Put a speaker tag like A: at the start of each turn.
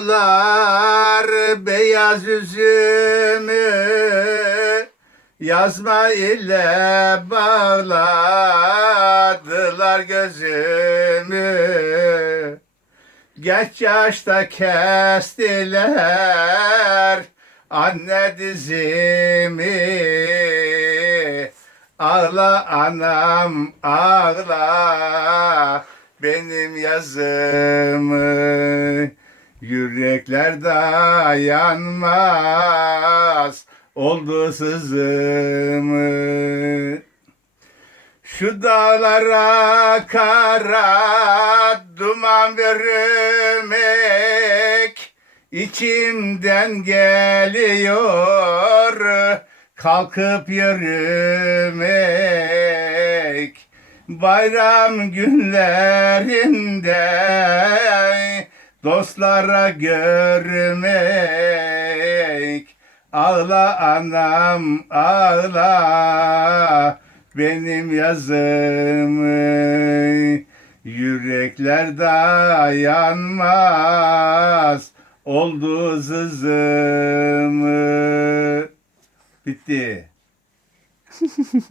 A: Aldılar beyaz üzümü Yazma ile bağladılar gözümü. Geç yaşta kestiler anne dizimi. Ağla anam ağla benim yazımı Yürekler dayanmaz oldu sızımı. Şu dağlara kara duman vermek içimden geliyor. Kalkıp yürümek bayram günlerinde dostlara görmek. Ağla anam ağla. Benim yazımı yürekler dayanmaz. Oldu zızımı. Bitti